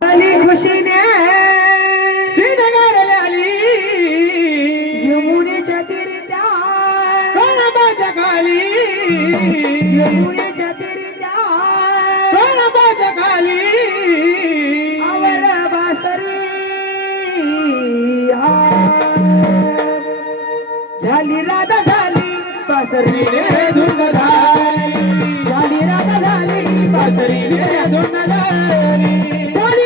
आली खुशीने सिंधगारला आली यमुनेच्या तीरित्या. कोलंबाच्या खाली. यमुनेच्या तीरित्या. कोलंबाच्या खाली. आवर बासरी. झाली राधा झाली बासरी रे धुंदधारी. झाली राधा झाली बासरी रे धुंदधारी.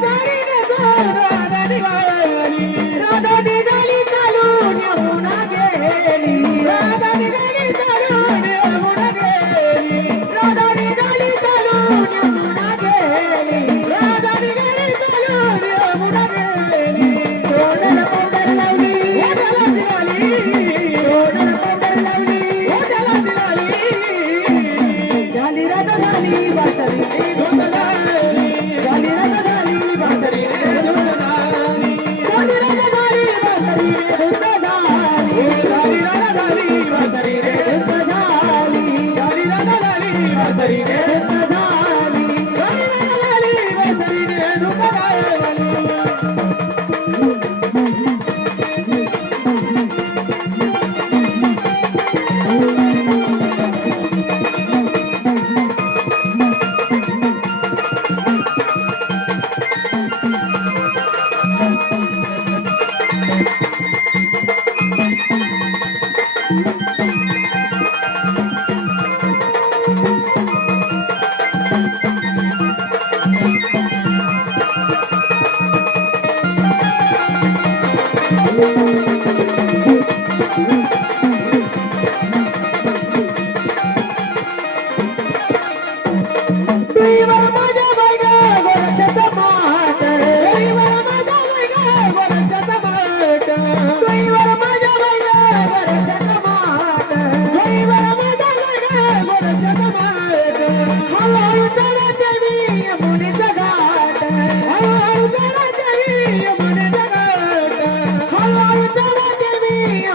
साडी